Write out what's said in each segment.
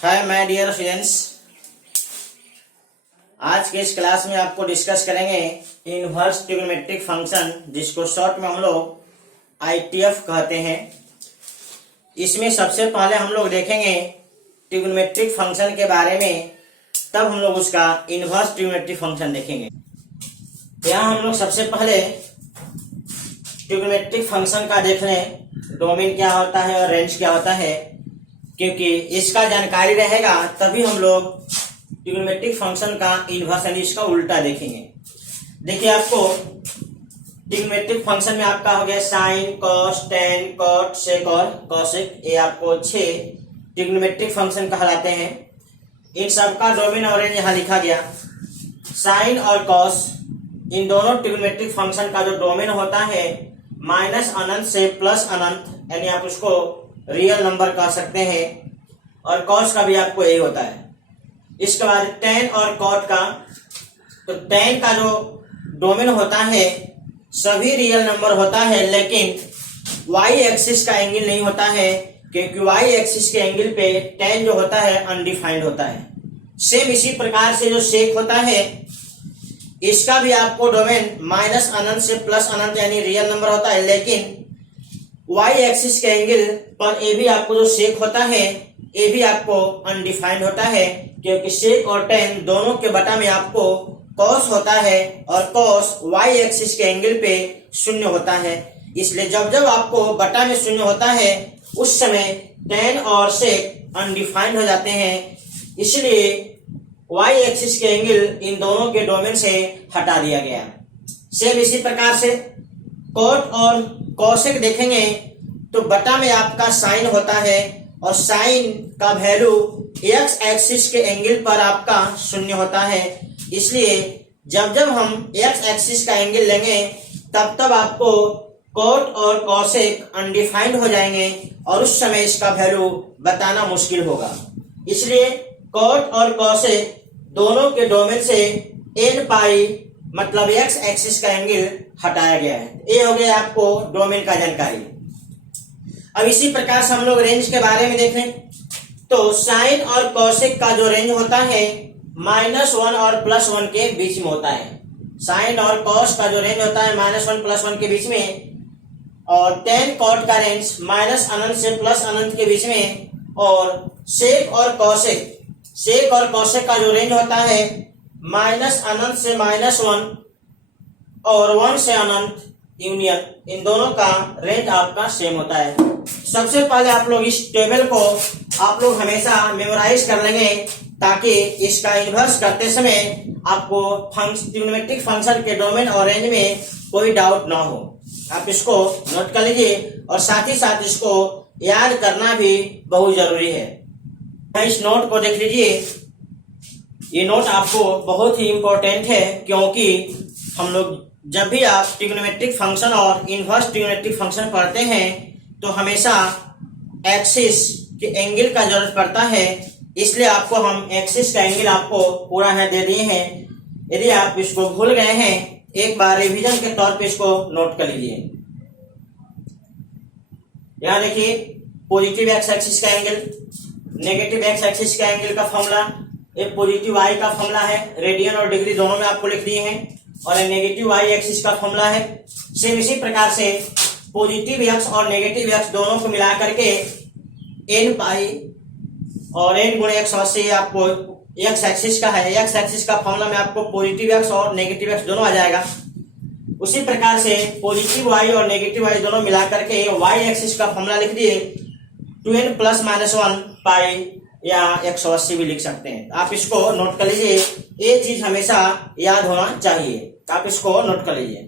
Hi my dear students, आज के इस क्लास में आपको डिस्कस करेंगे इनवर्स ट्रिग्नोमेट्रिक फंक्शन, जिसको शॉर्ट में हम लोग आईटीएफ कहते हैं। इसमें सबसे पहले हम लोग देखेंगे ट्रिग्नोमेट्रिक फंक्शन के बारे में, तब हम लोग उसका इनवर्स ट्रिग्नोमेट्रिक फंक्शन देखेंगे। यहाँ हम लोग सबसे पहले ट्रिग्नोमेट्रिक फंक्शन का देख लें, डोमेन क्या होता है और रेंज क्या होता है, क्योंकि इसका जानकारी रहेगा तभी हम लोग ट्रिग्नोमेट्रिक फंक्शन का इनवर्स यानी इसका उल्टा देखेंगे। देखिए, आपको ट्रिग्नोमेट्रिक फंक्शन में आपका हो गया साइन, कॉस, टेन, कॉट, सेक और कॉसेक। ये आपको 6 ट्रिग्नोमेट्रिक फंक्शन कहलाते हैं। इन सबका डोमेन और रेंज यहाँ लिखा गया। साइन और कॉस, इन दोनों ट्रिग्नोमेट्रिक फंक्शन का जो डोमेन होता है माइनस अनंत से प्लस अनंत, यानी आप उसको रियल नंबर कह सकते हैं, और कॉस का भी आपको यही होता है। इसके बाद टेन और कॉट का, तो टेन का जो डोमेन होता है सभी रियल नंबर होता है, लेकिन वाई एक्सिस का एंगल नहीं होता है, क्योंकि वाई एक्सिस के एंगल पे टेन जो होता है अनडिफाइंड होता है। सेम इसी प्रकार से जो सेक होता है, इसका भी आपको डोमेन माइनस अनंत से प्लस अनंत यानी रियल नंबर होता है, लेकिन वाई एक्सिस के एंगल पर ये भी आपको जो सेक होता है ये भी आपको अनडिफाइंड होता है, क्योंकि सेक और टेन दोनों के बटा में आपको कॉस होता है, और कॉस वाई एक्सिस के एंगल पे 0 होता है। इसलिए जब जब आपको बटा में 0 होता है उस समय टेन और सेक अनडिफाइंड हो जाते हैं। इसलिए वाई एक्सिस के एंगल इन दोनों के डोमेन से हटा दिया गया। सेम इसी प्रकार से कॉट और कॉसेक देखेंगे तो बटा में आपका साइन होता है, और साइन का वैल्यू एक्स एक्सिस के एंगल पर आपका 0 होता है। इसलिए जब जब हम एक्स एक्सिस का एंगल लेंगे तब तब आपको कॉट और कॉसेक अनडिफाइंड हो जाएंगे, और उस समय इसका वैल्यू बताना मुश्किल होगा। इसलिए कॉट और कॉसेक दोनों के डोमेन से एन पाई मतलब एक्स एक्सिस का एंगल हटाया गया है। ये हो गया आपको डोमेन का जानकारी। अब इसी प्रकार से हम लोग रेंज के बारे में देखें तो साइन और कॉसेक का जो रेंज होता है -1 और +1 के बीच में होता है। साइन और कॉस का जो रेंज होता है -1 +1 के बीच में, और टेन कॉट का रेंज माइनस अनंत से प्लस अनंत के बीच में, और सेक और कॉसेक का जो रेंज होता है माइनस अनंत से -1 और 1 से अनंत यूनियन, इन दोनों का रेंज आपका सेम होता है। सबसे पहले आप लोग इस टेबल को आप लोग हमेशा मेमोराइज कर लेंगे, ताकि इसका इन्वर्स करते समय आपको ट्रिग्नोमेट्रिक फंक्शन के डोमेन और रेंज में कोई डाउट ना हो। आप इसको नोट कर लीजिए, और साथ ही साथ इसको याद करना भी बहुत जरूरी है। इस नोट को देख लीजिए, ये नोट आपको बहुत ही इंपॉर्टेंट है, क्योंकि हम लोग जब भी आप ट्रिग्नोमेट्रिक फंक्शन और इनवर्स ट्रिग्नोमेट्रिक फंक्शन पढ़ते हैं तो हमेशा एक्सिस के एंगल का जरूरत पड़ता है। इसलिए आपको हम एक्सिस का एंगल आपको पूरा है दे दिए हैं। यदि आप इसको भूल गए हैं, एक बार रिवीजन के तौर पे इसको नोट कर लीजिए। यहाँ देखिए, पॉजिटिव एक्स एक्सिस का एंगल, नेगेटिव एक्स एक्सिस का एंगल का फॉर्मूला, ये पॉजिटिव वाई का फॉर्मूला है, रेडियन और डिग्री दोनों में आपको लिख दिए हैं, और ये नेगेटिव वाई एक्सिस का फॉर्मूला है। सेम इसी प्रकार से पॉजिटिव एक्स और नेगेटिव एक्स दोनों को मिला करके एन पाई और एन गुणे एक्स से आपको एक्स एक्सिस का है। एक्स एक्सिस का फॉर्मूला में आपको पॉजिटिव एक्स और नेगेटिव एक्स दोनों आ जाएगा। उसी प्रकार से पॉजिटिव वाई और नेगेटिव वाई दोनों मिला करके वाई एक्सिस का फॉर्मूला लिख दिए 2n + -1 पाई, या 180 भी लिख सकते हैं। आप इसको नोट कर लीजिए, ये चीज हमेशा याद होना चाहिए। आप इसको नोट कर लीजिए।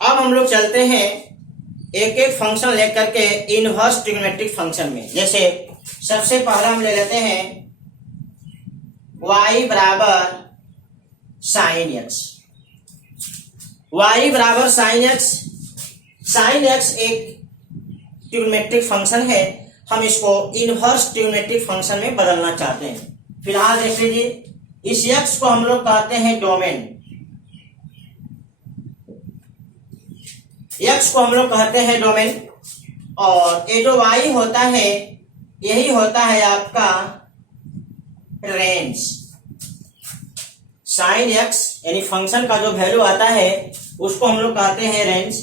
अब हम लोग चलते हैं एक एक फंक्शन लेकर के इनवर्स ट्रिग्नोमेट्रिक फंक्शन में। जैसे सबसे पहला हम ले लेते हैं y बराबर साइन एक्स। y बराबर साइन एक्स। साइन एक्स एक ट्रिग्नोमेट्रिक फंक्शन है, हम इसको इनवर्स ट्रिग्नोमेट्रिक फंक्शन में बदलना चाहते हैं। फिलहाल देख लीजिए, इस x को हम लोग कहते हैं डोमेन, x को हम लोग कहते हैं डोमेन, और ये जो y होता है यही होता है आपका रेंज। साइन x यानी फंक्शन का जो वैल्यू आता है उसको हम लोग कहते हैं रेंज।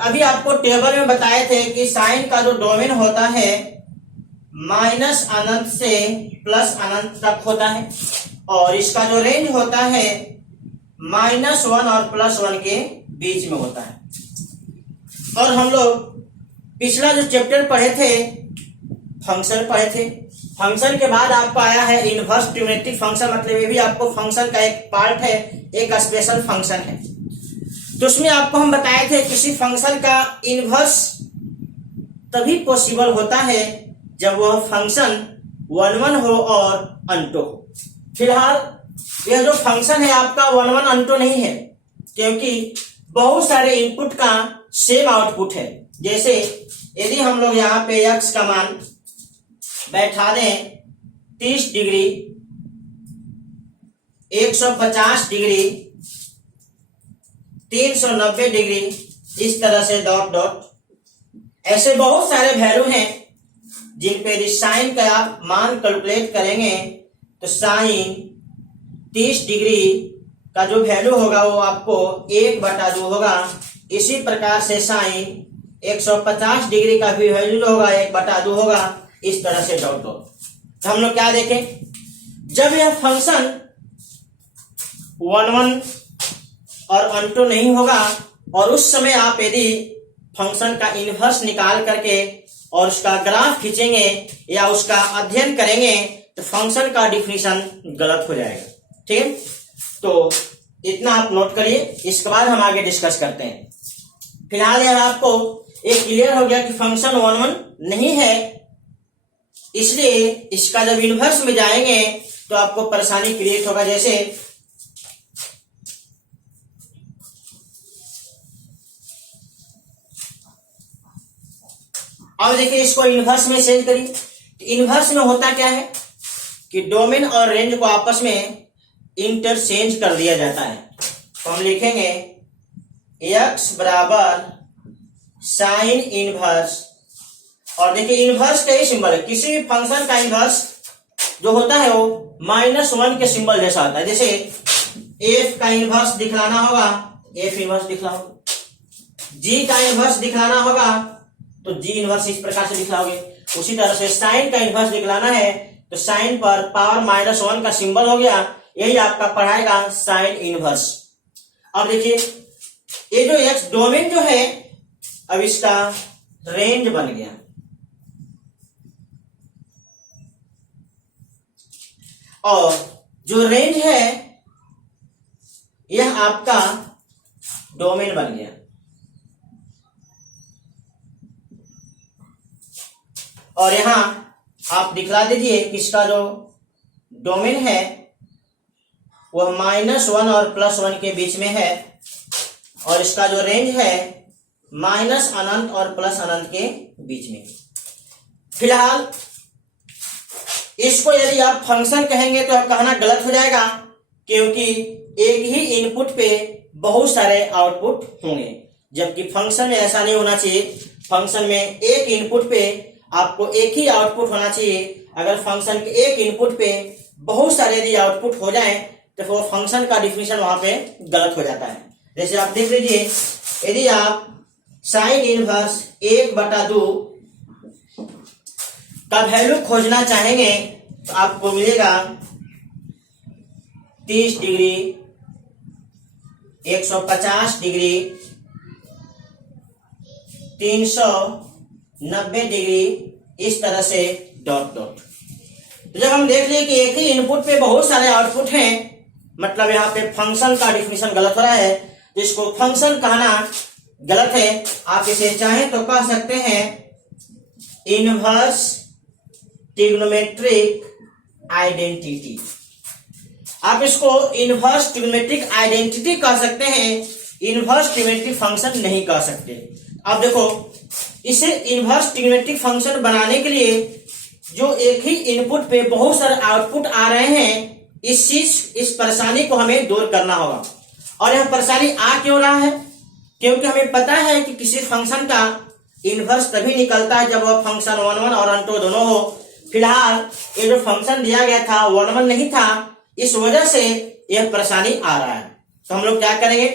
अभी आपको टेबल में बताए थे कि साइन का जो डोमेन होता है माइनस अनंत से प्लस अनंत तक होता है और इसका जो रेंज होता है -1 और +1 के बीच में होता है। और हम लोग पिछला जो चैप्टर पढ़े थे फंक्शन पढ़े थे। फंक्शन के बाद आपको आया है इनवर्स ट्रिग्नोमेट्रिक फंक्शन, मतलब ये भी आपको फंक्शन का एक पार्ट है, एक स्पेशल फंक्शन है। तो उसमें आपको हम बताए थे किसी फंक्शन का इनवर्स तभी पॉसिबल होता है जब वह फंक्शन 1 हो और अनटो हो। फिलहाल यह जो फंक्शन है आपका 1 अनटो नहीं है, क्योंकि बहुत सारे इनपुट का सेम आउटपुट है। जैसे यदि हम लोग यहाँ पे x का मान बैठा दें 30 डिग्री, 150 डिग्री, 390 डिग्री, इस तरह से डॉट डॉट, ऐसे बहुत सारे वैल्यू हैं जिन पे यदि साइन का आप मान कैलकुलेट करेंगे तो साइन 30 डिग्री का जो वैल्यू होगा वो आपको 1/2 होगा। इसी प्रकार से साइन 150 डिग्री का भी वैल्यू होगा 1/2 होगा, इस तरह से डॉट डॉट। तो हम लोग क्या देखें, जब यह फंक्शन 1 और अनटो नहीं होगा और उस समय आप यदि फंक्शन का इनवर्स निकाल करके और उसका ग्राफ खींचेंगे या उसका अध्ययन करेंगे तो फंक्शन का डिफिनीशन गलत हो जाएगा। ठीक है, तो इतना आप नोट करिए, इसके बाद हम आगे डिस्कस करते हैं। फिलहाल यह आपको एक क्लियर हो गया कि फंक्शन 1 नहीं है, इसलिए इसका जब इनवर्स में जाएंगे तो आपको परेशानी क्रिएट होगा। जैसे अब देखिए इसको इनवर्स में चेंज करिए। इनवर्स में होता क्या है कि डोमेन और रेंज को आपस में इंटरचेंज कर दिया जाता है। तो हम लिखेंगे x बराबर साइन इनवर्स, और देखिए इनवर्स का ही सिंबल है, किसी भी फंक्शन का इनवर्स जो होता है वो -1 के सिंबल जैसा होता है। जैसे f का इनवर्स दिखलाना होगा, f इनवर्स दिखलाओगे, g का इनवर्स दिखलाना होगा तो g इनवर्स इस प्रकार से दिखलाओगे। उसी तरह से साइन का इनवर्स दिखलाना है तो साइन पर पावर -1 का सिंबल हो गया, यही आपका पढ़ाएगा साइन इनवर्स। अब देखिए ये जो x डोमेन जो है अब इसका रेंज बन गया, और जो रेंज है यह आपका डोमेन बन गया। और यहां आप दिखला दीजिए कि इसका जो डोमेन है वह -1 और +1 के बीच में है, और इसका जो रेंज है -अनंत और +अनंत के बीच में। फिलहाल इसको यदि आप फंक्शन कहेंगे तो कहना गलत हो जाएगा, क्योंकि एक ही इनपुट पे बहुत सारे आउटपुट होंगे, जबकि फंक्शन में ऐसा नहीं होना चाहिए। फंक्शन में एक इनपुट पे आपको एक ही आउटपुट होना चाहिए। अगर फंक्शन के एक इनपुट पे बहुत सारे यदि आउटपुट हो जाए तो वो फंक्शन का डिफिनीशन वहां पे गलत हो जाता है। जैसे आप देख लीजिए, यदि आप साइन इनवर्स 1/2 का वैल्यू खोजना चाहेंगे तो आपको मिलेगा 30 डिग्री, 150 डिग्री, 390 डिग्री, इस तरह से डॉट डॉट। तो जब हम देख लिए कि एक ही इनपुट पे बहुत सारे आउटपुट हैं, मतलब यहाँ पे फंक्शन का डिफिनीशन गलत हो रहा है, जिसको फंक्शन कहना गलत है। आप इसे चाहें तो कह सकते हैं इनवर्स ट्रिग्नोमेट्रिक आइडेंटिटी। आप इसको इनवर्स ट्रिग्नोमेट्रिक आइडेंटिटी कह सकते हैं, इनवर्स ट्रिग्नोमेट्रिक फंक्शन नहीं कह सकते। अब देखो, इसे इनवर्स ट्रिग्नोमेट्रिक फंक्शन बनाने के लिए जो एक ही इनपुट पे बहुत सारे आउटपुट आ रहे हैं, इस परेशानी को हमें दूर करना होगा। और यह परेशानी आ क्यों रहा है? क्योंकि हमें पता है कि किसी फंक्शन का इनवर्स तभी निकलता है जब वह फंक्शन 1 1 और अनटू दोनों हो। फिलहाल ये जो फंक्शन दिया गया था 1 1 नहीं था, इस वजह से यह परेशानी आ रहा है। तो हम लोग क्या करेंगे,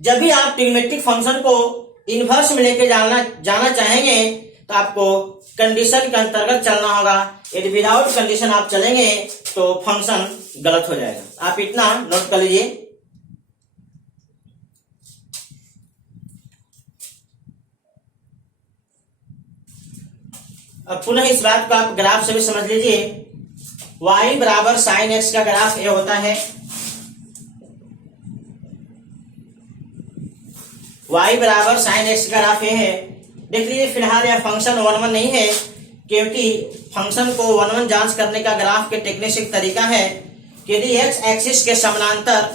जब भी आप ट्रिग्नोमेट्रिक फंक्शन को इनवर्स में लेके जाना चाहेंगे तो आपको कंडीशन के अंतर्गत चलना होगा। यदि विदाउट कंडीशन आप चलेंगे तो फंक्शन गलत हो जाएगा। आप इतना नोट कर लीजिए। अब पुनः इस बात को आप ग्राफ से भी समझ लीजिए। y बराबर साइन एक्स का ग्राफ ये होता है, y बराबर साइन एक्स का ग्राफ ये है। देख लीजिए फिलहाल यह फंक्शन 1 1 नहीं है, क्योंकि फंक्शन को 1 1 जांच करने का ग्राफ के टेक्निक से एक तरीका है कि यदि एक्स एक्सिस के समानांतर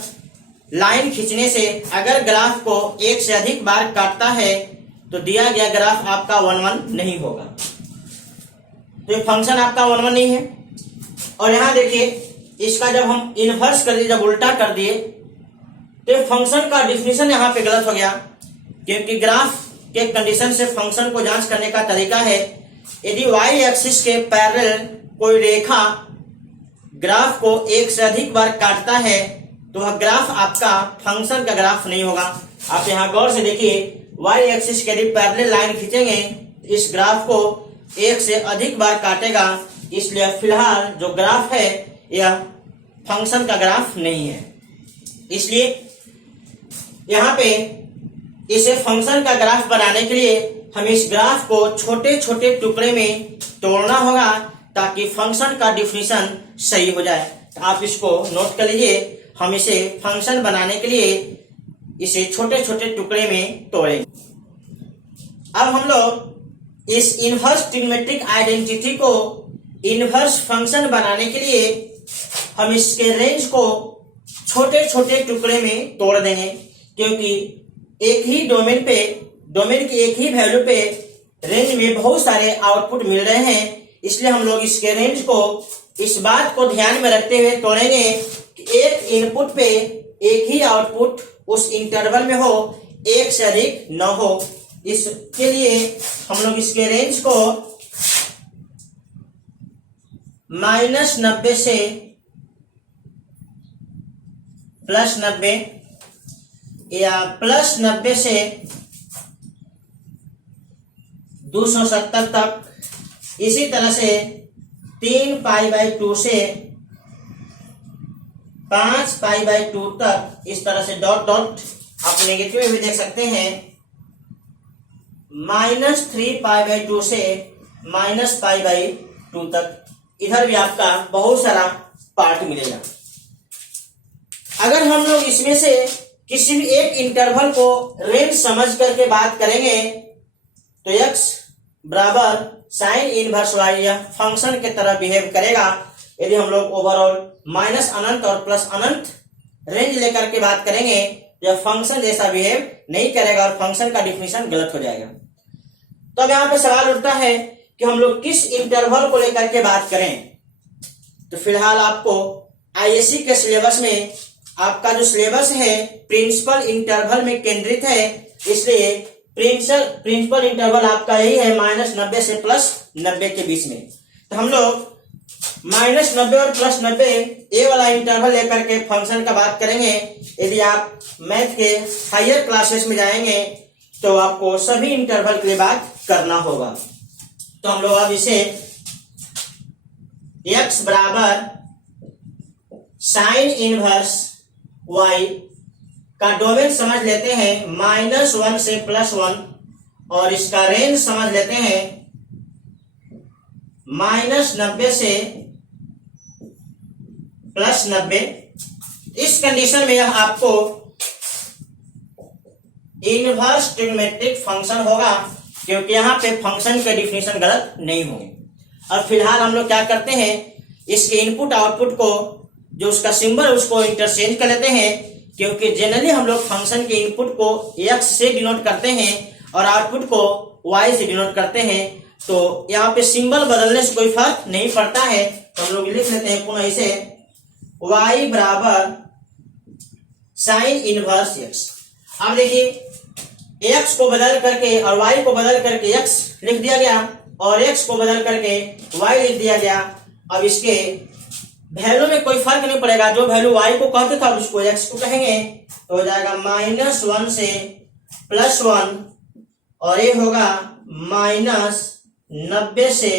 लाइन खींचने से अगर ग्राफ को एक से अधिक बार काटता है तो दिया गया ग्राफ आपका 1 1 नहीं होगा। तो ये फंक्शन आपका 1 1 नहीं है। और यहां देखिए इसका जब हम इनवर्स कर दिए, जब उल्टा कर दिए, तो फंक्शन का डिफिनीशन यहां पे गलत हो गया, क्योंकि ग्राफ के कंडीशन से फंक्शन को जांच करने का तरीका है यदि वाई एक्सिस के पैरेलल कोई रेखा ग्राफ को एक से अधिक बार काटता है तो वह ग्राफ आपका फंक्शन का ग्राफ नहीं होगा। आप यहां गौर से देखिए, वाई एक्सिस के यदि पैरेलल लाइन खींचेंगे इस ग्राफ को एक से अधिक बार काटेगा, इसलिए फिलहाल जो ग्राफ है यह फंक्शन का ग्राफ नहीं है। इसलिए यहाँ पे इसे फंक्शन का ग्राफ बनाने के लिए हम इस ग्राफ को छोटे छोटे टुकड़े में तोड़ना होगा ताकि फंक्शन का डिफिनीशन सही हो जाए। तो आप इसको नोट कर लीजिए, हम इसे फंक्शन बनाने के लिए इसे छोटे छोटे टुकड़े में तोड़ेंगे। अब हम लोग इस इनवर्स ट्रिग्नोमेट्रिक आइडेंटिटी को इनवर्स फंक्शन बनाने के लिए हम इसके रेंज को छोटे छोटे टुकड़े में तोड़ देंगे, क्योंकि एक ही डोमेन की एक ही वैल्यू पे रेंज में बहुत सारे आउटपुट मिल रहे हैं। इसलिए हम लोग इसके रेंज को इस बात को ध्यान में रखते हुए तोड़ेंगे कि एक इनपुट पे एक ही आउटपुट उस इंटरवल में हो, एक से अधिक न हो। इसके लिए हम लोग इसके रेंज को -90 से +90 या +90 से 270 तक, इसी तरह से 3π/2 से 5π/2 तक, इस तरह से डॉट डॉट आप नेगेटिव में भी देख सकते हैं, -3π/2 से -π/2 तक। इधर भी आपका बहुत सारा पार्ट मिलेगा। अगर हम लोग इसमें से किसी भी एक इंटरवल को रेंज समझ करके बात करेंगे तो x बराबर साइन इनवर्स वाई यह फंक्शन की तरह बिहेव करेगा। यदि हम लोग ओवरऑल माइनस अनंत और प्लस अनंत रेंज लेकर के बात करेंगे यह फंक्शन जैसा बिहेव नहीं करेगा और फंक्शन का डिफिनीशन गलत हो जाएगा। तो अब यहाँ पे सवाल उठता है कि हम लोग किस इंटरवल को लेकर के बात करें। तो फिलहाल आपको आईएससी के सिलेबस में आपका जो सिलेबस है प्रिंसिपल इंटरवल में केंद्रित है, इसलिए प्रिंसिपल इंटरवल आपका यही है -90 से +90 के बीच में। तो हम लोग -90 और +90 ये वाला इंटरवल लेकर के फंक्शन का बात करेंगे। यदि आप मैथ के हायर क्लासेस में जाएंगे तो आपको सभी इंटरवल के लिए बात करना होगा। तो हम लोग अब इसे x बराबर साइन इनवर्स y का डोमेन समझ लेते हैं -1 से +1 और इसका रेंज समझ लेते हैं -90 से +90। इस कंडीशन में यह आपको इनवर्स ट्रिग्नोमेट्रिक फंक्शन होगा, क्योंकि यहाँ पे फंक्शन के डिफिनीशन गलत नहीं होंगे। और फिलहाल हम लोग क्या करते हैं, इसके इनपुट आउटपुट को जो उसका सिंबल उसको इंटरचेंज कर लेते हैं, क्योंकि जनरली हम लोग फंक्शन के इनपुट को x से डिनोट करते हैं और आउटपुट को y से डिनोट करते हैं। तो यहाँ पे सिंबल बदलने से कोई फर्क नहीं पड़ता है। तो हम लोग लिख लेते हैं पुनः इसे y बराबर साइन इनवर्स x। अब देखिए x को बदल करके और y को बदल करके x लिख दिया गया और x को बदल करके y लिख दिया गया। अब इसके वैल्यू में कोई फर्क नहीं पड़ेगा, जो वैल्यू y को कहते था उसको x को कहेंगे, तो हो जाएगा -1 से +1 और ये होगा -90 से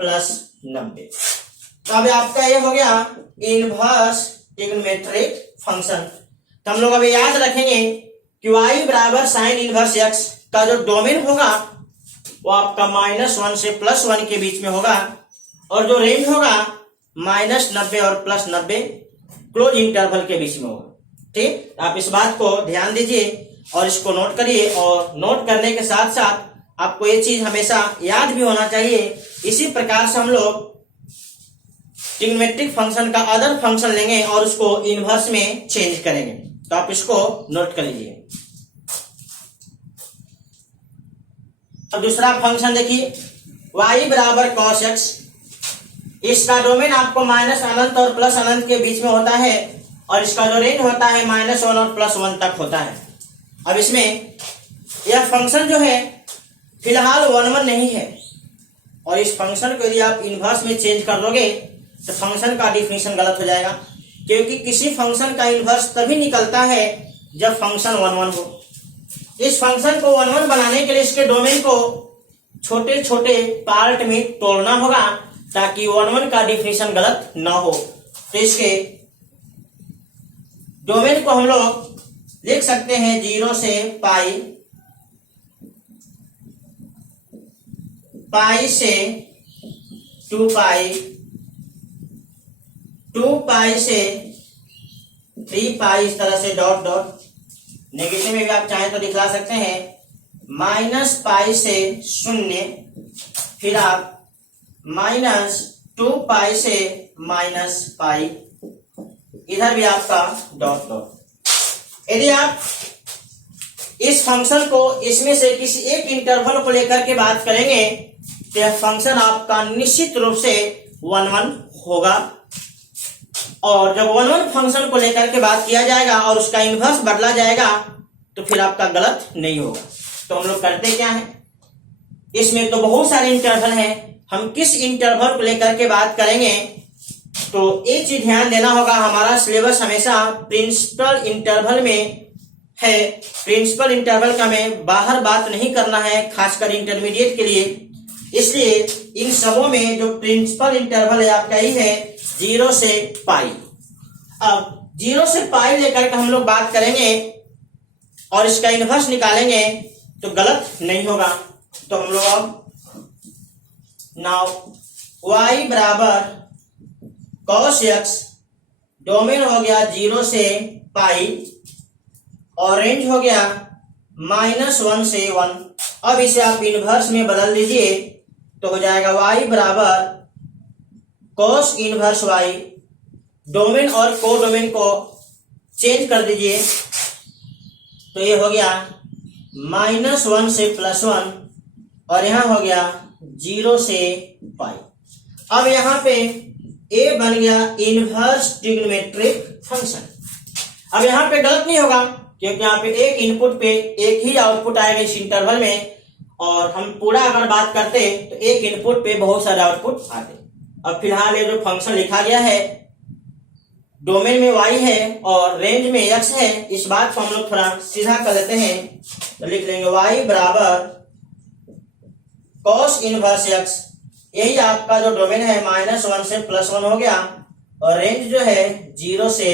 +90। तो अब आपका ये हो गया इनवर्स ट्रिग्नोमेट्रिक फंक्शन। तो हम लोग अभी याद रखेंगे कि y बराबर साइन इनवर्स x का जो डोमेन होगा वो आपका -1 से +1 के बीच में होगा और जो रेंज होगा -90 और +90 क्लोज इंटरवल के बीच में होगा। ठीक, आप इस बात को ध्यान दीजिए और इसको नोट करिए। और नोट करने के साथ साथ आपको ये चीज हमेशा याद भी होना चाहिए। इसी प्रकार से हम लोग ट्रिग्नोमेट्रिक फंक्शन का अदर फंक्शन लेंगे और उसको इनवर्स में चेंज करेंगे। तो आप इसको नोट कर लीजिए। अब दूसरा फंक्शन देखिए, y बराबर cos x। इसका डोमेन आपको -अनंत और +अनंत के बीच में होता है और इसका जो रेंज होता है -1 और +1 तक होता है। अब इसमें यह फंक्शन जो है फिलहाल 1 नहीं है और इस फंक्शन को यदि आप इनवर्स में चेंज कर दोगे तो फंक्शन का डिफिनीशन गलत हो जाएगा, क्योंकि किसी फंक्शन का इनवर्स तभी निकलता है जब फंक्शन 1 हो। इस फंक्शन को 1 बनाने के लिए इसके डोमेन को छोटे छोटे पार्ट में तोड़ना होगा ताकि 1 का डिफिनीशन गलत ना हो। तो इसके डोमेन को हम लोग लिख सकते हैं 0 से पाई, पाई से 2 पाई, 2 पाई से 3 पाई, इस तरह से डॉट डॉट। नेगेटिव में भी आप चाहें तो दिखला सकते हैं -पाई से 0, फिर आप -2 पाई से -पाई, इधर भी आपका डॉट डॉट। यदि आप इस फंक्शन को इसमें से किसी एक इंटरवल को लेकर के बात करेंगे तो यह फंक्शन आपका निश्चित रूप से 1 होगा। और जब 1 फंक्शन को लेकर के बात किया जाएगा और उसका इनवर्स बदला जाएगा तो फिर आपका गलत नहीं होगा। तो हम लोग करते क्या है, इसमें तो बहुत सारे इंटरवल हैं, हम किस इंटरवल को लेकर के बात करेंगे तो एक चीज ध्यान देना होगा, हमारा सिलेबस हमेशा प्रिंसिपल इंटरवल में है। प्रिंसिपल इंटरवल का हमें बाहर बात नहीं करना है, खासकर इंटरमीडिएट के लिए। इसलिए इन सबों में जो प्रिंसिपल इंटरवल है आपका ही है 0 से पाई। अब 0 से पाई लेकर के हम लोग बात करेंगे और इसका इनवर्स निकालेंगे तो गलत नहीं होगा। तो हम लोग अब नाउ y बराबर cos x, डोमेन हो गया 0 से पाई और रेंज हो गया -1 से 1। अब इसे आप इनवर्स में बदल दीजिए तो हो जाएगा y बराबर cos इनवर्स y। डोमेन और को डोमेन को चेंज कर दीजिए तो ये हो गया -1 से +1 और यहां हो गया 0 से पाई। अब यहां पे a बन गया इनवर्स ट्रिग्नोमेट्रिक फंक्शन। अब यहां पे गलत नहीं होगा क्योंकि यहाँ पे एक इनपुट पे एक ही आउटपुट आएगा इस इंटरवल में, और हम पूरा अगर बात करते तो एक इनपुट पे बहुत सारे आउटपुट आते। अब फिलहाल ये जो फंक्शन लिखा गया है डोमेन में y है और रेंज में x है, इस बात को हम लोग थोड़ा सीधा कर लेते हैं तो लिख लेंगे y बराबर cos इनवर्स x। यही आपका जो डोमेन है -1 से +1 हो गया और रेंज जो है 0 से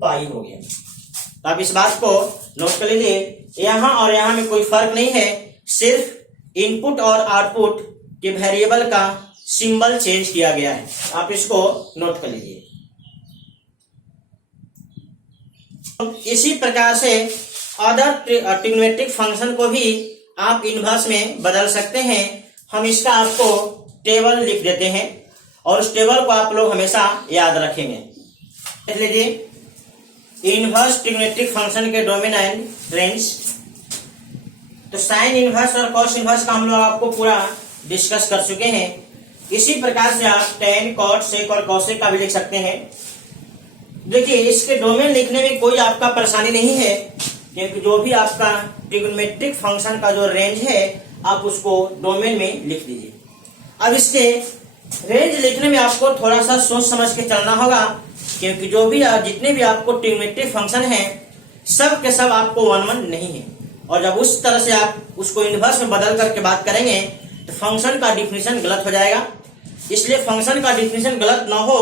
पाई हो गया। तो आप इस बात को नोट कर लीजिए, यहां और यहां में कोई फर्क नहीं है, सिर्फ इनपुट और आउटपुट के वेरिएबल का सिंबल चेंज किया गया है। आप इसको नोट कर लीजिए। इसी प्रकार से अदर ट्रिग्नोमेट्रिक फंक्शन को भी आप इनवर्स में बदल सकते हैं। हम इसका आपको टेबल लिख देते हैं और उस टेबल को आप लोग हमेशा याद रखेंगे। देख लीजिए इनवर्स ट्रिग्नोमेट्रिक फंक्शन के डोमेन एंड रेंज। तो साइन इनवर्स और कॉस इनवर्स का हम लोग आपको पूरा डिस्कस कर चुके हैं। इसी प्रकार से आप tan, cot, sec और cosec का भी लिख सकते हैं। देखिए इसके डोमेन लिखने में कोई आपका परेशानी नहीं है, क्योंकि जो भी आपका ट्रिग्नोमेट्रिक फंक्शन का जो रेंज है आप उसको डोमेन में लिख दीजिए। अब इसके रेंज लिखने में आपको थोड़ा सा सोच समझ के चलना होगा, क्योंकि जो भी जितने भी आपको ट्रिग्नोमेट्रिक फंक्शन है सब के सब आपको 1 1 नहीं है, और जब उस तरह से आप उसको इनवर्स में बदल करके बात करेंगे तो फंक्शन का डिफिनीशन गलत हो जाएगा। इसलिए फंक्शन का डिफिनीशन गलत ना हो,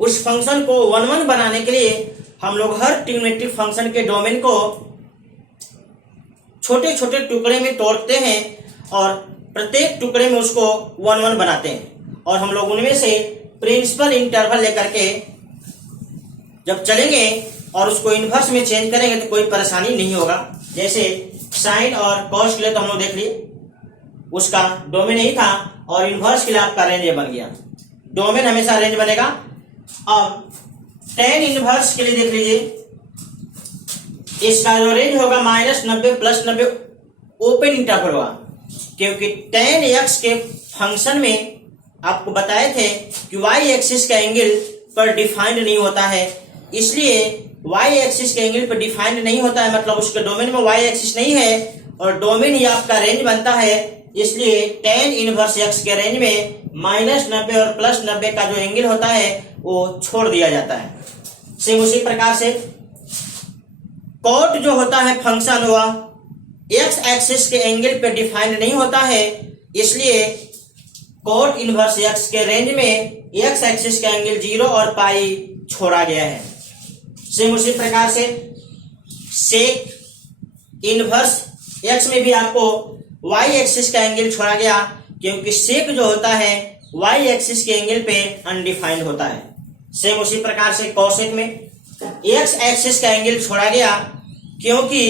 उस फंक्शन को 1 1 बनाने के लिए हम लोग हर ट्रिग्नोमेट्रिक फंक्शन के डोमेन को छोटे छोटे टुकड़े में तोड़ते हैं और प्रत्येक टुकड़े में उसको 1 1 बनाते हैं, और हम लोग उनमें से प्रिंसिपल इंटरवल लेकर के जब चलेंगे और उसको इनवर्स में चेंज करेंगे तो कोई परेशानी नहीं होगा। जैसे साइन और कॉस के लिए तो हम लोग देख लिए उसका डोमेन यही था, और इनवर्स के लिए आपका रेंज ये बन गया। डोमेन हमेशा रेंज बनेगा। अब टेन इनवर्स के लिए देख लीजिए, इसका जो रेंज होगा -90 + 90 ओपन इंटरवल होगा, क्योंकि tan x के फंक्शन में आपको बताए थे कि y एक्सिस का एंगल पर डिफाइंड नहीं होता है, इसलिए y एक्सिस के एंगल पर डिफाइंड नहीं होता है मतलब उसके डोमेन में y एक्सिस नहीं है और डोमेन ही आपका रेंज बनता है। इसलिए tan इनवर्स x के रेंज में -90 और +90 का जो एंगल होता है वो छोड़ दिया जाता है। सेम उसी प्रकार से कॉट जो होता है फंक्शन वह x एक्सिस के एंगल पे डिफाइंड नहीं होता है, इसलिए कॉट इनवर्स x के रेंज में x एक्सिस का एंगल 0 और पाई छोड़ा गया है। सेम उसी प्रकार से सेक इनवर्स x में भी आपको y एक्सिस का एंगल छोड़ा गया, क्योंकि सेक जो होता है y एक्सिस के एंगल पे अनडिफाइंड होता है। सेम उसी प्रकार से कोसेक में x एक्सिस का एंगल छोड़ा गया, क्योंकि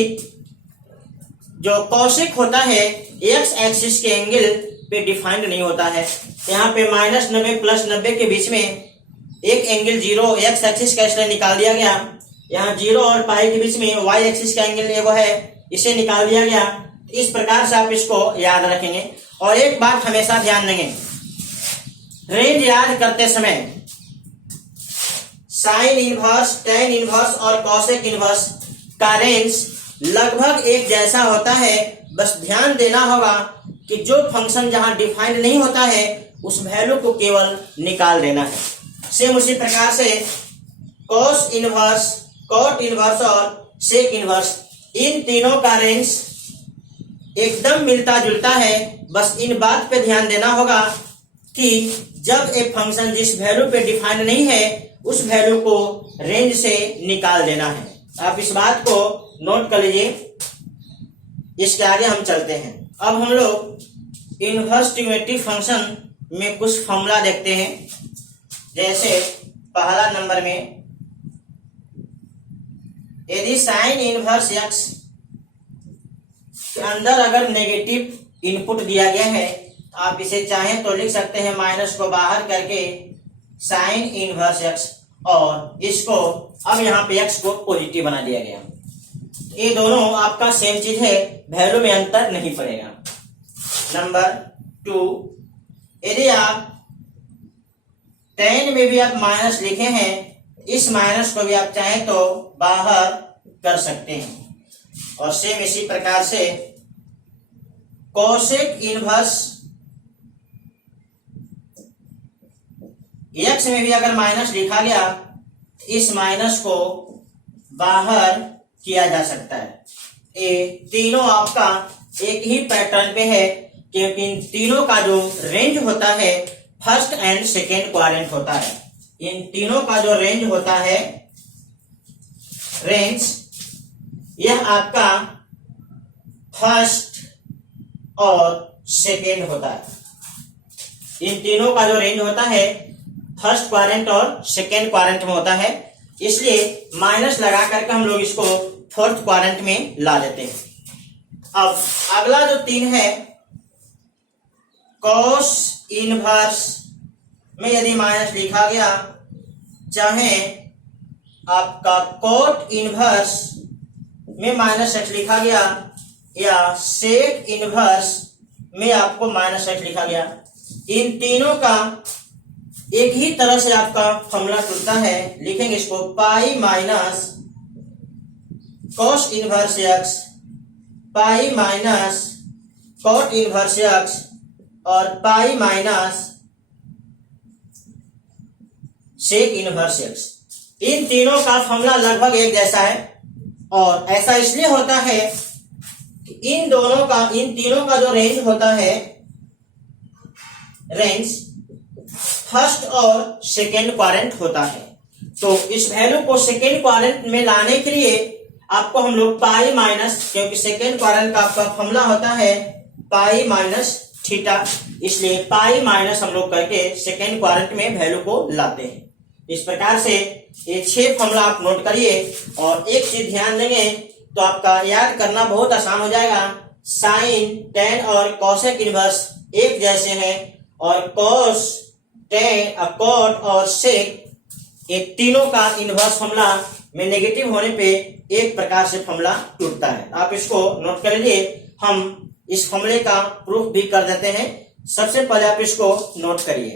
जो कोसेक होता है x एक्सिस के एंगल पे डिफाइंड नहीं होता है। यहाँ पे -90 + 90 के बीच में एक एंगल 0 x एक्सिस का इसलिए निकाल दिया गया। यहाँ 0 और पाई के बीच में y एक्सिस का एंगल एगो है, इसे निकाल दिया गया। इस प्रकार से आप इसको याद रखेंगे। और एक बात हमेशा ध्यान देंगे, रेंज याद करते समय साइन इनवर्स, टेन इनवर्स और कॉसेक इनवर्स का रेंज लगभग एक जैसा होता है। बस ध्यान देना होगा कि जो फंक्शन जहां डिफाइंड नहीं होता है उस वैल्यू को केवल निकाल देना है। सेम उसी प्रकार से कॉस इनवर्स, कॉट इनवर्स और सेक इनवर्स, इन तीनों का रेंज एकदम मिलता जुलता है। बस इन बात पे ध्यान देना होगा कि जब एक फंक्शन जिस वैल्यू पे डिफाइंड नहीं है उस वैल्यू को रेंज से निकाल देना है। आप इस बात को नोट कर लीजिए। इसके आगे हम चलते हैं। अब हम लोग इनवर्स ट्रिग्नोमेट्रिक फंक्शन में कुछ फॉर्मूला देखते हैं। जैसे पहला नंबर में, यदि साइन इनवर्स x के अंदर अगर नेगेटिव इनपुट दिया गया है तो आप इसे चाहें तो लिख सकते हैं माइनस को बाहर करके साइन इनवर्स x, और इसको अब यहाँ पे x को पॉजिटिव बना दिया गया। ये दोनों आपका सेम चीज है, वैल्यू में अंतर नहीं पड़ेगा। नंबर 2, यदि आप tan में भी आप माइनस लिखे हैं, इस माइनस को भी आप चाहें तो बाहर कर सकते हैं। और सेम इसी प्रकार से कोसेक इनवर्स x में भी अगर माइनस लिखा गया, इस माइनस को बाहर किया जा सकता है। ये तीनों आपका एक ही पैटर्न पे है, क्योंकि इन तीनों का जो रेंज होता है फर्स्ट एंड सेकेंड क्वाड्रेंट होता है। इन तीनों का जो रेंज होता है, रेंज यह आपका फर्स्ट और सेकेंड होता है। इन तीनों का जो रेंज होता है फर्स्ट क्वाड्रेंट और सेकेंड क्वाड्रेंट में होता है, इसलिए माइनस लगा करके हम लोग इसको फोर्थ क्वाड्रेंट में ला देते हैं। अब अगला जो 3 है, कॉस इनवर्स में यदि माइनस लिखा गया, चाहे आपका कॉट इनवर्स में -x लिखा गया या सेक इनवर्स में आपको -x लिखा गया, इन तीनों का एक ही तरह से आपका फॉर्मूला टूटता है। लिखेंगे इसको pi minus cos inverse X, pi minus cot inverse X और pi minus sec inverse X. इन तीनों का फॉर्मूला लगभग एक जैसा है और ऐसा इसलिए होता है कि इन तीनों का जो रेंज होता है, रेंज फर्स्ट और सेकेंड क्वाड्रेंट होता है। तो इस वैल्यू को सेकेंड क्वाड्रेंट में लाने के लिए आपको हम लोग पाई माइनस, क्योंकि सेकेंड क्वाड्रेंट का आपका फॉर्मूला होता है पाई माइनस थीटा, इसलिए पाई माइनस हम लोग करके सेकेंड क्वाड्रेंट में वैल्यू को लाते हैं। इस प्रकार से ये 6 फॉर्मूला आप नोट करिए और एक चीज ध्यान देंगे तो आपका याद करना बहुत आसान हो जाएगा। साइन, टेन और कॉसेक इनवर्स एक जैसे हैं और कॉस, टेन, कॉट और सेक ये तीनों का इनवर्स फॉर्मूला में नेगेटिव होने पे एक प्रकार से फॉर्मूला टूटता है। आप इसको नोट कर लीजिए। हम इस फॉर्मूले का प्रूफ भी कर देते हैं। सबसे पहले आप इसको नोट करिए,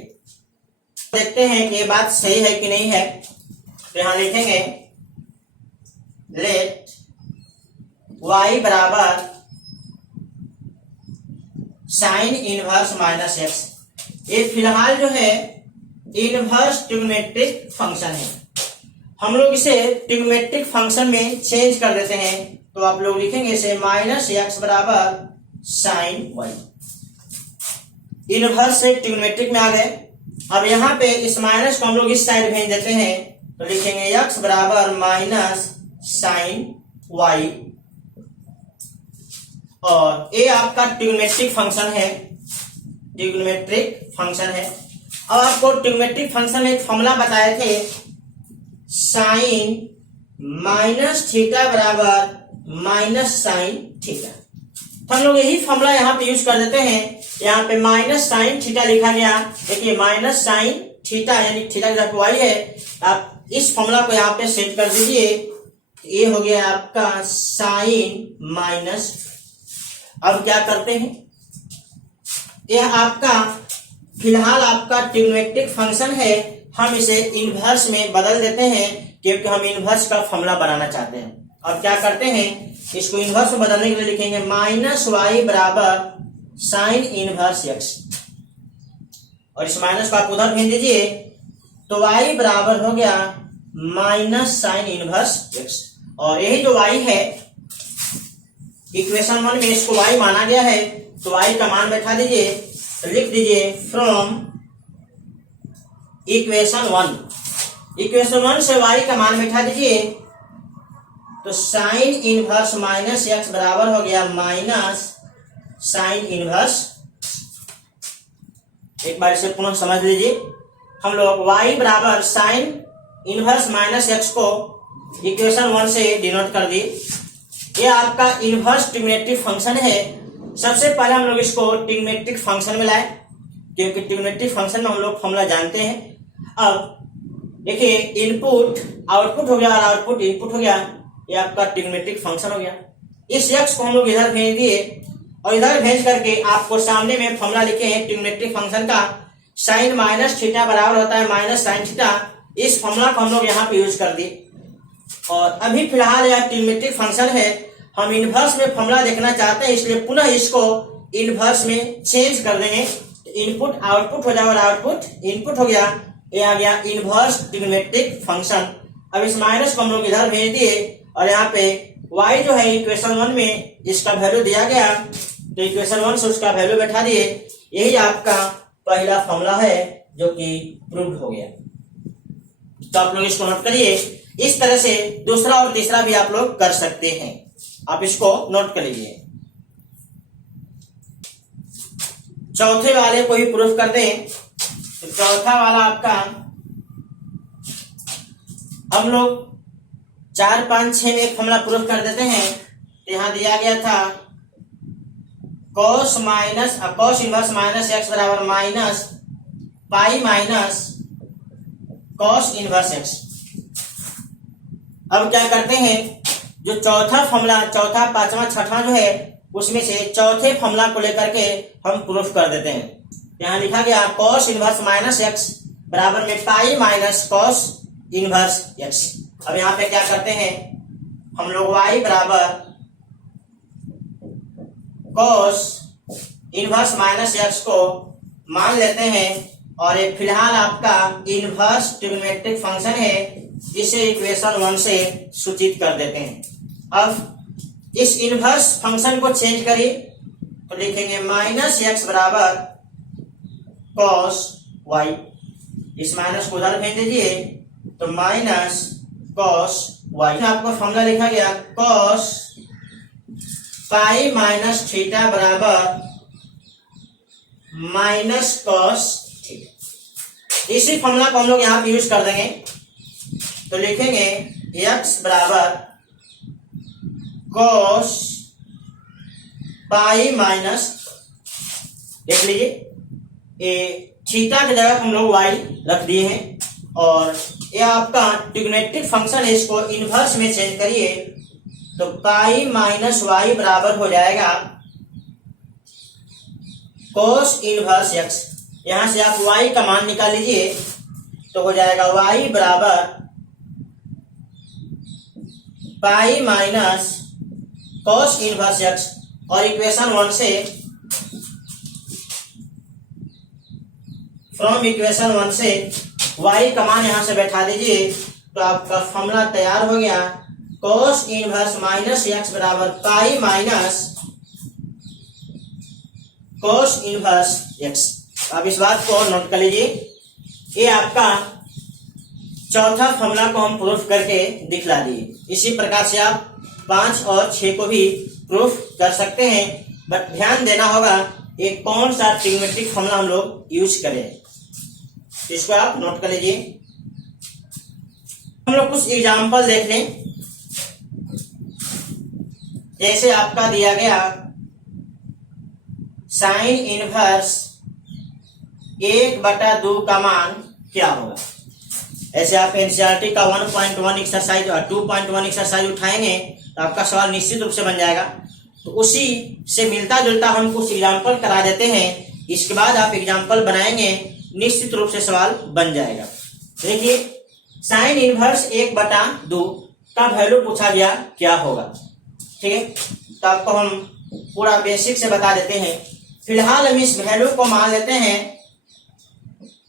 देखते हैं कि ये बात सही है कि नहीं है। तो यहां लिखेंगे लेट y बराबर साइन इनवर्स माइनस एक्स। ये फिलहाल जो है इनवर्स ट्रिग्नोमेट्रिक फंक्शन है। हम लोग इसे ट्रिग्नोमेट्रिक फंक्शन में चेंज कर देते हैं। तो आप लोग लिखेंगे इसे माइनस एक्स बराबर साइन वाई। इनवर्स से ट्रिग्नोमेट्रिक में आ गए। अब यहाँ पे इस माइनस को हम लोग इस साइड भेज देते हैं तो लिखेंगे एक्स बराबर माइनस साइन वाई और ये आपका ट्रिग्नोमेट्रिक फंक्शन है, ट्रिग्नोमेट्रिक फंक्शन है। अब आपको ट्रिग्नोमेट्रिक फंक्शन में एक फॉर्मूला बताए थे, साइन माइनस थीटा बराबर माइनस साइन थीटा। तो हम लोग यही फॉर्मूला यहाँ पे यूज कर देते हैं। यहाँ पे माइनस साइन थीटा लिखा गया, देखिए माइनस साइन थीटा यानी थीटा की तरफ वाई है। आप इस फॉर्मूला को यहाँ पे सेट कर दीजिए। ये हो गया आपका साइन माइनस। अब क्या करते हैं, यह आपका फिलहाल आपका ट्रिग्नोमेट्रिक फंक्शन है, हम इसे इनवर्स में बदल देते हैं क्योंकि हम इनवर्स का फॉर्मूला बनाना चाहते हैं। अब क्या करते हैं, इसको इनवर्स में बदलने के लिए लिखेंगे माइनस वाई बराबर साइन इनवर्स एक्स और इस माइनस को आप उधर भेज दीजिए तो y बराबर हो गया माइनस साइन इनवर्स एक्स। और यही जो y है इक्वेशन 1 में इसको y माना गया है तो y का मान बैठा दीजिए, लिख दीजिए फ्रॉम इक्वेशन 1। इक्वेशन 1 से y का मान बैठा दीजिए तो साइन इनवर्स माइनस एक्स बराबर हो गया माइनस साइन इनवर्स। एक बार इसे पुनः समझ लीजिए। हम लोग y बराबर साइन इनवर्स माइनस एक्स को इक्वेशन 1 से डिनोट कर दिए। ये आपका इनवर्स ट्रिग्नोमेट्रिक फंक्शन है। सबसे पहले हम लोग इसको ट्रिग्नोमेट्रिक फंक्शन में लाए क्योंकि ट्रिग्नोमेट्रिक फंक्शन में हम लोग फॉर्मूला जानते हैं। अब देखिए इनपुट आउटपुट हो गया और आउटपुट इनपुट हो गया, ये आपका ट्रिग्नोमेट्रिक फंक्शन हो गया। इस एक्स को हम लोग इधर भेज दिए और इधर भेज करके आपको सामने में फॉर्मूला लिखे हैं ट्रिग्नोमेट्रिक फंक्शन का, साइन माइनस थीटा बराबर होता है माइनस साइन थीटा। इस फॉर्मूला को हम लोग यहाँ पे यूज कर दिए और अभी फिलहाल यह ट्रिग्नोमेट्रिक फंक्शन है। हम इनवर्स में फॉर्मूला देखना चाहते हैं इसलिए पुनः इसको इनवर्स में चेंज कर देंगे। इनपुट आउटपुट हो जाएगा और आउटपुट इनपुट हो गया, ये आ गया इनवर्स ट्रिग्नोमेट्रिक फंक्शन। अब इस माइनस को हम लोग इधर भेज दिए और यहाँ पे y जो है इक्वेशन 1 में इसका वैल्यू दिया गया तो इक्वेशन 1 से उसका वैल्यू बैठा दिए। यही आपका पहला फॉर्मूला है जो कि प्रूव्ड हो गया। तो आप लोग इसको नोट करिए। इस तरह से दूसरा और तीसरा भी आप लोग कर सकते हैं, आप इसको नोट कर लीजिए। चौथे वाले को ही प्रूफ कर दें तो चौथा वाला आपका हम लोग 4, 5, 6 में एक फॉर्मूला प्रूफ कर देते हैं। यहां दिया गया था cos इनवर्स माइनस एक्स बराबर minus pi minus cos inverse x. अब क्या करते हैं, जो चौथा फॉर्मूला, चौथा, पांचवा, छठवां जो है उसमें से चौथे फॉर्मूला को लेकर के हम प्रूफ कर देते हैं। यहाँ लिखा गया cos इनवर्स माइनस एक्स बराबर में pi minus cos inverse x. अब यहाँ पे क्या करते हैं, हम लोग y बराबर cos इनवर्स माइनस एक्स को मान लेते हैं और एक फिलहाल आपका इनवर्स ट्रिग्नोमेट्रिक फंक्शन है, इसे इक्वेशन 1 से सूचित कर देते हैं। अब इस इनवर्स फंक्शन को चेंज करिए तो लिखेंगे माइनस एक्स बराबर cos y, इस माइनस को उधर भेज दीजिए तो माइनस cos y। आपको फॉर्मूला लिखा गया cos पाई माइनस थीटा बराबर माइनस cos थीटा। इसी फॉर्मूला को हम लोग यहाँ पे यूज कर देंगे तो लिखेंगे x बराबर cos पाई माइनस, देख लीजिए थीटा की जगह हम लोग y रख दिए हैं और ये आपका ट्रिग्नोमेट्रिक फंक्शन है, इसको इनवर्स में चेंज करिए तो पाई माइनस वाई बराबर हो जाएगा cos इनवर्स x। यहां से आप y का मान निकाल लीजिए तो हो जाएगा y बराबर pi minus cos inverse x और इक्वेशन 1 से फ्रॉम इक्वेशन 1 से y का मान यहां से बैठा दीजिए तो आपका फॉर्मूला तैयार हो गया cos इनवर्स माइनस x बराबर pi minus cos inverse x। अब इस बात को नोट कर लीजिए, ये आपका चौथा फॉर्मूला को हम प्रूफ करके दिखला दिए। इसी प्रकार से आप 5 और 6 को भी प्रूफ कर सकते हैं, बट ध्यान देना होगा ये कौन सा ट्रिग्नोमेट्रिक फॉर्मूला हम लोग यूज करें, इसको आप नोट कर लीजिए। हम लोग कुछ एग्जाम्पल देख लें। जैसे आपका दिया गया साइन इनवर्स 1/2 का मान क्या होगा। ऐसे आप एनसीईआरटी का 1.1 एक्सरसाइज और 2.1 एक्सरसाइज उठाएंगे तो आपका सवाल निश्चित रूप से बन जाएगा। तो उसी से मिलता जुलता हम कुछ एग्जाम्पल करा देते हैं, इसके बाद आप एग्जाम्पल बनाएंगे, निश्चित रूप से सवाल बन जाएगा। देखिए साइन इनवर्स 1/2 का वैल्यू पूछा गया क्या होगा, ठीक है। तो आपको हम पूरा बेसिक से बता देते हैं। फिलहाल हम इस वैल्यू को मान लेते हैं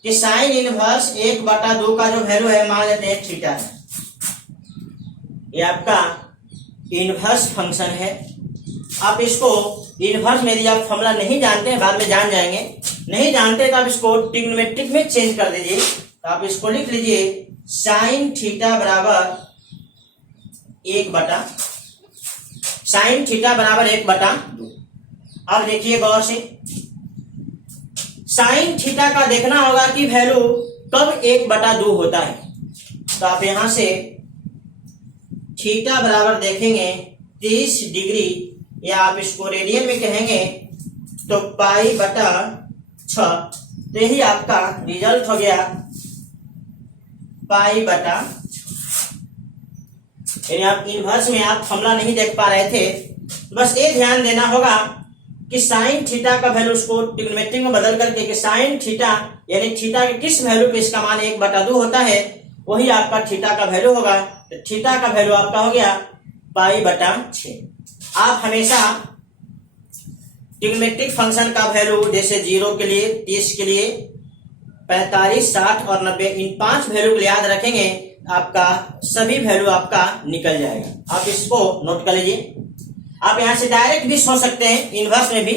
कि साइन इनवर्स 1/2 का जो वैल्यू है मान लेते हैं थीटा है। ये आपका इनवर्स फंक्शन है। आप इसको इनवर्स में यदि आप फॉर्मूला नहीं जानते हैं, बाद में जान जाएंगे, नहीं जानते तो आप इसको ट्रिग्नोमेट्रिक में चेंज कर दीजिए। तो आप इसको लिख लीजिए साइन थीटा बराबर 1/, साइन थीटा बराबर 1/2। अब देखिए गौर से, साइन थीटा का देखना होगा कि वैल्यू कब 1/2 होता है। तो आप यहां से थीटा बराबर देखेंगे 30 डिग्री, या आप इसको रेडियन में कहेंगे तो π/6। तो यही आपका रिजल्ट हो गया π/6। यानी आप इनवर्स में आप फॉर्मूला नहीं देख पा रहे थे, बस ये ध्यान देना होगा कि साइन थीटा का वैल्यू उसको ट्रिग्नोमेट्रिक में बदल करके कि साइन थीटा यानी थीटा के किस वैल्यू पे इसका मान 1/2 होता है, वही आपका थीटा का वैल्यू होगा। तो थीटा का वैल्यू आपका हो गया π/6। आप हमेशा ट्रिग्नोमेट्रिक फंक्शन का वैल्यू जैसे 0 के लिए, 30 के लिए, 45, 60 और 90 इन 5 वैल्यू को याद रखेंगे, आपका सभी वैल्यू आपका निकल जाएगा। आप इसको नोट कर लीजिए। आप यहां से डायरेक्ट भी सोच सकते हैं इनवर्स में भी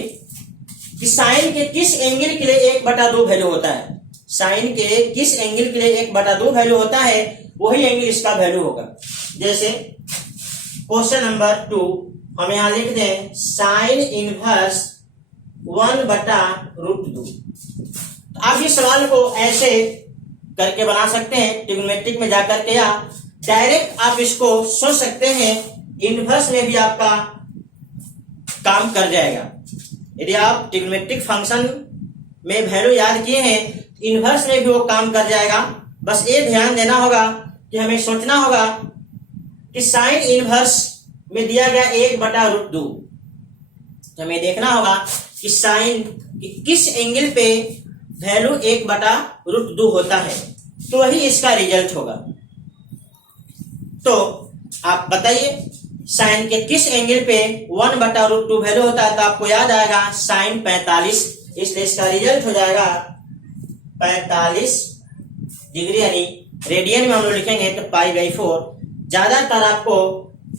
कि साइन के किस एंगल के लिए 1/2 वैल्यू होता है। साइन के किस एंगल के लिए 1/2 वैल्यू होता है, वही एंगल इसका वैल्यू होगा। जैसे क्वेश्चन नंबर 2 हम यहां लिख दें साइन इनवर्स 1/√2। आप इस सवाल को ऐसे करके बना सकते हैं ट्रिग्नोमेट्रिक में जाकर के, या डायरेक्ट आप इसको सोच सकते हैं, इनवर्स में भी आपका काम कर जाएगा। यदि आप ट्रिग्नोमेट्रिक फंक्शन में वैल्यू याद किए हैं, इनवर्स में भी वो काम कर जाएगा। बस ये ध्यान देना होगा कि हमें सोचना होगा कि साइन इनवर्स में दिया गया 1/√2, तो हमें देखना होगा कि साइन किस एंगल पे वैल्यू 1/√2 होता है, तो वही इसका रिजल्ट होगा। तो आप बताइए साइन के किस एंगल पे 1/√2 वैल्यू होता है, तो आपको याद आएगा साइन 45, इसलिए इसका रिजल्ट हो जाएगा 45 डिग्री, यानी रेडियन में हम लोग लिखेंगे तो π/4। ज्यादातर आपको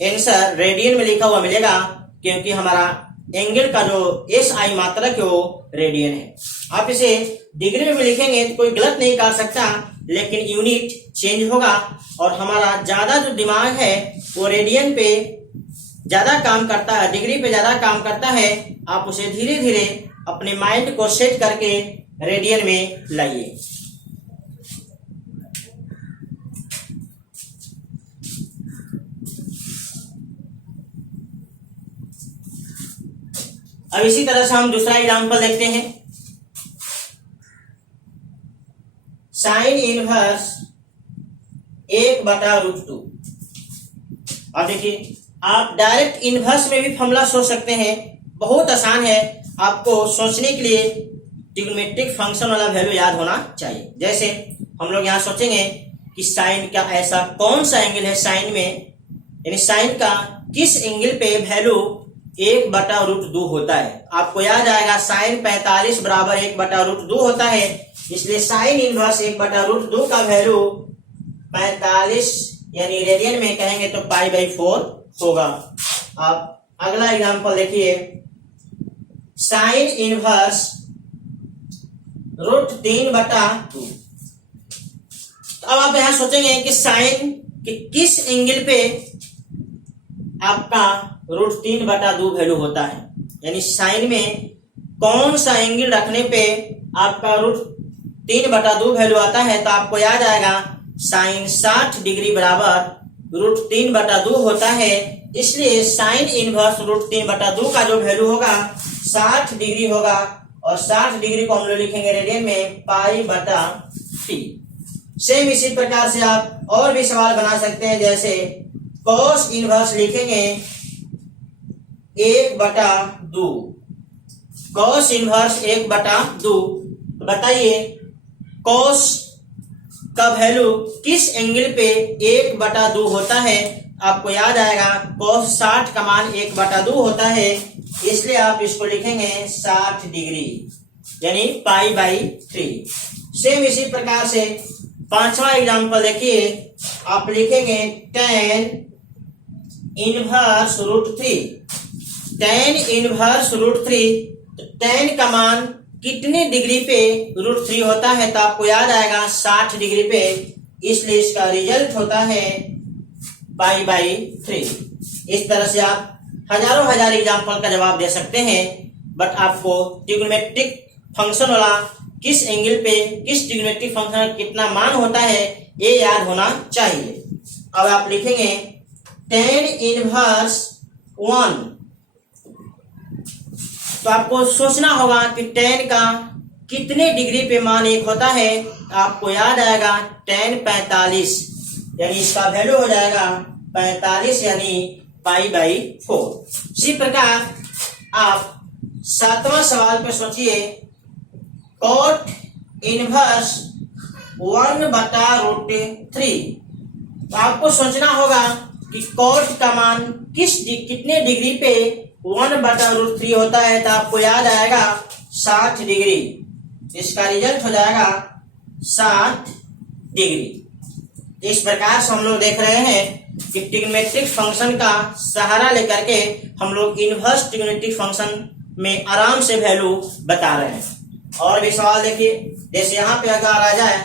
आंसर रेडियन में लिखा हुआ मिलेगा, क्योंकि हमारा एंगल का जो SI मात्रक है वो रेडियन है। आप इसे डिग्री में भी लिखेंगे तो कोई गलत नहीं कर सकता, लेकिन यूनिट चेंज होगा और हमारा ज्यादा जो दिमाग है वो रेडियन पे ज्यादा काम करता है, डिग्री पे ज्यादा काम करता है। आप उसे धीरे धीरे अपने माइंड को सेट करके रेडियन में लाइए। अब इसी तरह से हम दूसरा एग्जांपल देखते हैं। Sine inverse 1/√2। अब देखिए आप डायरेक्ट इनवर्स में भी फॉर्मूला सोच सकते हैं, बहुत आसान है। आपको सोचने के लिए ट्रिग्नोमेट्रिक फंक्शन वाला वैल्यू याद होना चाहिए। जैसे हम लोग यहाँ सोचेंगे कि साइन का ऐसा कौन सा एंगल है साइन में, यानी साइन का किस एंगल पे वैल्यू 1/√2 होता है। आपको याद आएगा साइन 45 बराबर 1/√2 होता है, इसलिए साइन इनवर्स 1/√2 का वैल्यू 45 यानी रेडियन में कहेंगे तो π/4 होगा। आप अगला एग्जांपल देखिए, साइन इनवर्स √3/2। अब आप यहां सोचेंगे कि साइन के किस एंगल पे आपका √3/2 वैल्यू होता है, यानी साइन में कौन सा एंगल रखने पे आपका √3/2 वैल्यू आता है। तो आपको याद आएगा साइन 60 डिग्री बराबर √3/2 होता है, इसलिए साइन इनवर्स √3/2 का जो वैल्यू होगा 60 डिग्री होगा, और 60 डिग्री को हम लोग लिखेंगे रेडियन में π/3। सेम इसी प्रकार से आप और भी सवाल बना सकते हैं, जैसे कॉस इनवर्स लिखेंगे 1/2, कॉस इनवर्स 1/2। बताइए कॉस का वैल्यू किस एंगल पे 1/2 होता है। आपको याद आएगा cos 60 का मान 1/2 होता है, इसलिए आप इसको लिखेंगे 60 डिग्री यानी π/3। सेम इसी प्रकार से पांचवा एग्जांपल देखिए, आप लिखेंगे tan inverse √3। tan inverse √3, tan का मान कितने डिग्री पे √3 होता है, तो आपको याद आएगा 60 डिग्री पे, इसलिए इसका रिजल्ट होता है π/3। इस तरह से आप हजार एग्जांपल का जवाब दे सकते हैं, बट आपको ट्रिग्नोमेट्रिक फंक्शन वाला किस एंगल पे किस ट्रिग्नोमेट्रिक फंक्शन कितना मान होता है ये याद होना चाहिए। अब आप लिखेंगे tan इनवर्स 1। तो आपको सोचना होगा कि tan का कितने डिग्री पे मान 1 होता है। आपको याद आएगा tan 45 यानी इसका वैल्यू हो जाएगा 45 यानी π/4। इसी प्रकार आप सातवां सवाल पे सोचिए, cot इनवर्स 1/√3। तो आपको सोचना होगा कि cot का मान कितने डिग्री पे 1/√3 होता है। तो आपको याद आएगा 60 डिग्री, इसका रिजल्ट हो जाएगा 60 डिग्री। इस प्रकार से हम लोग देख रहे हैं कि ट्रिग्नोमेट्रिक फंक्शन का सहारा लेकर के हम लोग इनवर्स ट्रिग्नोमेट्रिक फंक्शन में आराम से वैल्यू बता रहे हैं। और भी सवाल देखिए, जैसे यहाँ पे अगर आ जाए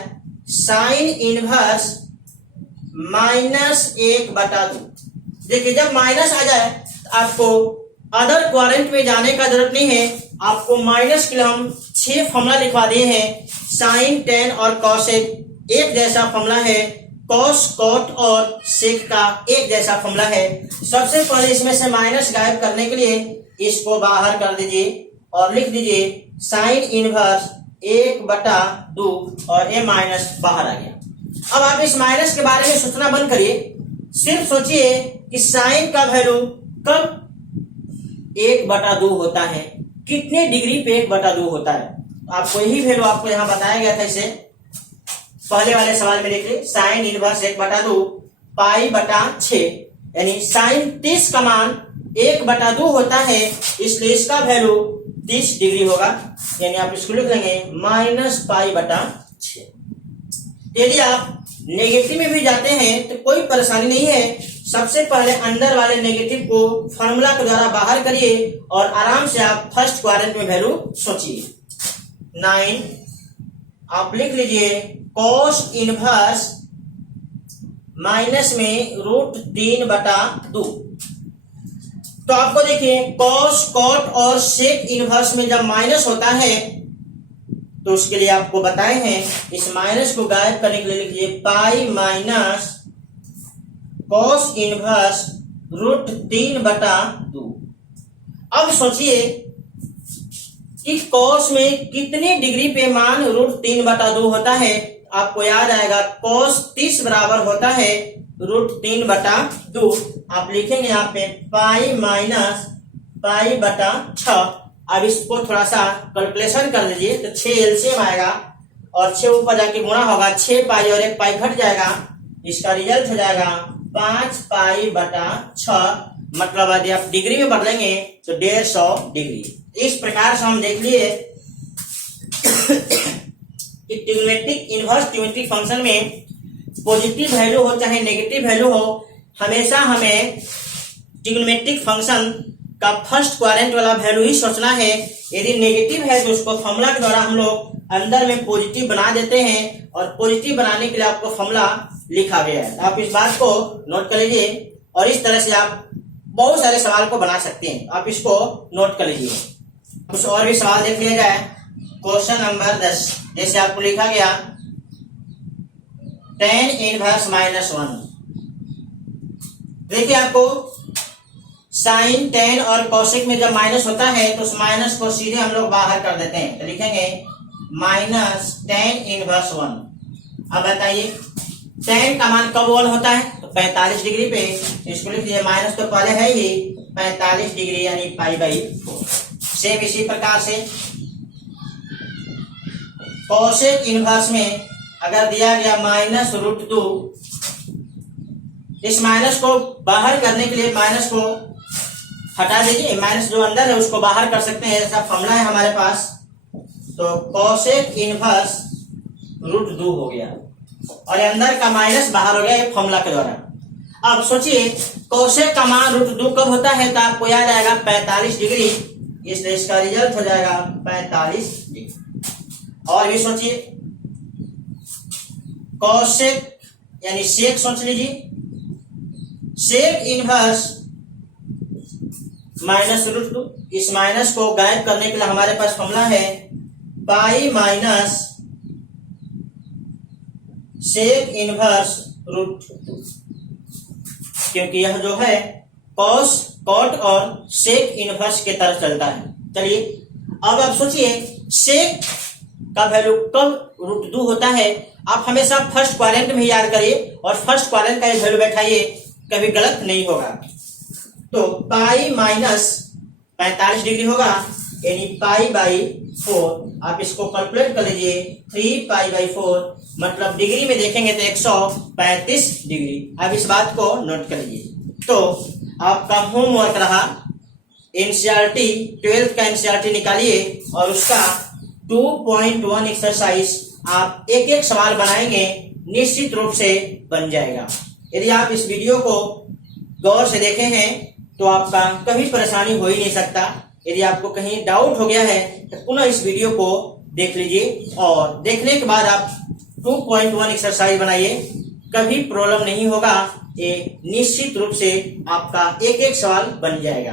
साइन इनवर्स -1/2। देखिए जब माइनस आ जाए तो आपको अदर क्वाड्रेंट में जाने का जरूरत नहीं है, आपको माइनस के लिए हम 6 फॉर्मूला लिखवा दिए हैं। साइन, टेन और कॉसेक एक जैसा फॉर्मूला है, कॉस, कॉट और सेक का एक जैसा फॉर्मूला है। सबसे पहले इसमें से माइनस गायब करने के लिए इसको बाहर कर दीजिए और लिख दीजिए साइन इनवर्स 1/2 और ए माइनस बाहर आ गया। अब आप इस माइनस के बारे में सोचना बंद करिए, सिर्फ सोचिए कि साइन का वैल्यू कब 1/2 होता है, कितने डिग्री पे 1/2 होता है। आपको यही वैल्यू आपको यहाँ बताया गया था, इसे पहले वाले सवाल में देखिए साइन इनवर्स 1/2 π/6। यानी साइन 30 का मान 1/2 होता है, इसलिए इसका वैल्यू 30 डिग्री होगा। यानी आप इसको लिख लेंगे -π/6। यदि आप नेगेटिव में भी जाते हैं तो कोई परेशानी नहीं है। सबसे पहले अंदर वाले नेगेटिव को फॉर्मूला के द्वारा बाहर करिए और आराम से आप फर्स्ट क्वाड्रेंट में वैल्यू सोचिए। 9 आप लिख लीजिए cos इनवर्स माइनस में √3/2। तो आपको देखिए cos, cot और sec इनवर्स में जब माइनस होता है तो उसके लिए आपको बताए हैं, इस माइनस को गायब करने के लिए लिखिए पाई माइनस cos इनवर्स √3/2। अब सोचिए कि cos में कितने डिग्री पे मान √3/2 होता है। आपको याद आएगा cos 30 बराबर होता है √3/2। आप लिखेंगे यहाँ पे पाई माइनस π/6। अब इसको थोड़ा सा कैलकुलेशन कर लीजिए तो 6 एलसीएम आएगा और 6 ऊपर जाके गुणा होगा, 6 पाई और 1 पाई घट जाएगा, इसका रिजल्ट हो जाएगा 5π/6। मतलब यदि आप डिग्री में बदलेंगे तो 150 डिग्री। इस प्रकार से हम देख लिए कि ट्रिग्नोमेट्रिक इनवर्स ट्रिग्नोमेट्रिक फंक्शन में पॉजिटिव वैल्यू हो चाहे नेगेटिव वैल्यू हो, हमेशा हमें ट्रिग्नोमेट्रिक फंक्शन का फर्स्ट क्वाड्रेंट वाला वैल्यू ही सोचना है। यदि नेगेटिव है तो उसको फॉर्मूला के द्वारा हम लोग अंदर में पॉजिटिव बना देते हैं और पॉजिटिव बनाने के लिए आपको फॉर्मूला लिखा गया है। आप इस बात को नोट कर लीजिए और इस तरह से आप बहुत सारे सवाल को बना सकते हैं। आप इसको नोट कर लीजिए। कुछ और भी सवाल देख लिया जाए। क्वेश्चन नंबर 10 जैसे आपको लिखा गया tan इनवर्स -1। देखिए आपको साइन, tan और कोसेक में जब माइनस होता है तो उस माइनस को सीधे हम लोग बाहर कर देते हैं, तो लिखेंगे -tan इनवर्स 1। अब बताइए tan का मान कब 1 होता है तो 45 डिग्री पे। इसको लिख दिए, माइनस तो पहले है ही 45 डिग्री यानी π/4। सेम इसी प्रकार से कोसेक इनवर्स में अगर दिया गया -√2, इस माइनस को बाहर करने के लिए माइनस को हटा दीजिए, माइनस जो अंदर है उसको बाहर कर सकते हैं, ऐसा फॉर्मूला है हमारे पास। तो कोसेक इनवर्स √2 हो गया और अंदर का माइनस बाहर हो गया ये फॉर्मूला के द्वारा। अब सोचिए कोसेक का मान √2 कब होता है तो आपको याद आएगा 45 डिग्री, इसलिए इसका रिजल्ट हो जाएगा 45 डिग्री। और भी सोचिए कोसेक यानी सेक सोच लीजिए, सेक इनवर्स -√2। इस माइनस को गायब करने के लिए हमारे पास फॉर्मूला है पाई माइनस सेक इनवर्स √2, क्योंकि यह जो है कॉस, कॉट और सेक इनवर्स के तरफ चलता है। चलिए अब आप सोचिए सेक का वैल्यू कब √2 होता है। आप हमेशा फर्स्ट क्वाड्रेंट में याद करिए और फर्स्ट क्वाड्रेंट का वैल्यू बैठाइए, कभी गलत नहीं होगा। तो पाई माइनस 45 डिग्री होगा यानी π/4। आप इसको कैलकुलेट कर लीजिए, 3π/4 मतलब डिग्री में देखेंगे तो 135 डिग्री। अब इस बात को नोट कर लीजिए। तो आपका होमवर्क रहा एनसीईआरटी 12th का एनसीईआरटी निकालिए और उसका 2.1 एक्सरसाइज आप एक एक सवाल बनाएंगे, निश्चित रूप से बन जाएगा। यदि आप इस वीडियो को गौर से देखे हैं तो आपका कभी परेशानी हो ही नहीं सकता। यदि आपको कहीं डाउट हो गया है तो पुनः इस वीडियो को देख लीजिए और देखने के बाद आप 2.1 एक्सरसाइज बनाइए, कभी प्रॉब्लम नहीं होगा। ये निश्चित रूप से आपका एक एक सवाल बन जाएगा।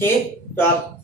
ठीक, तो आप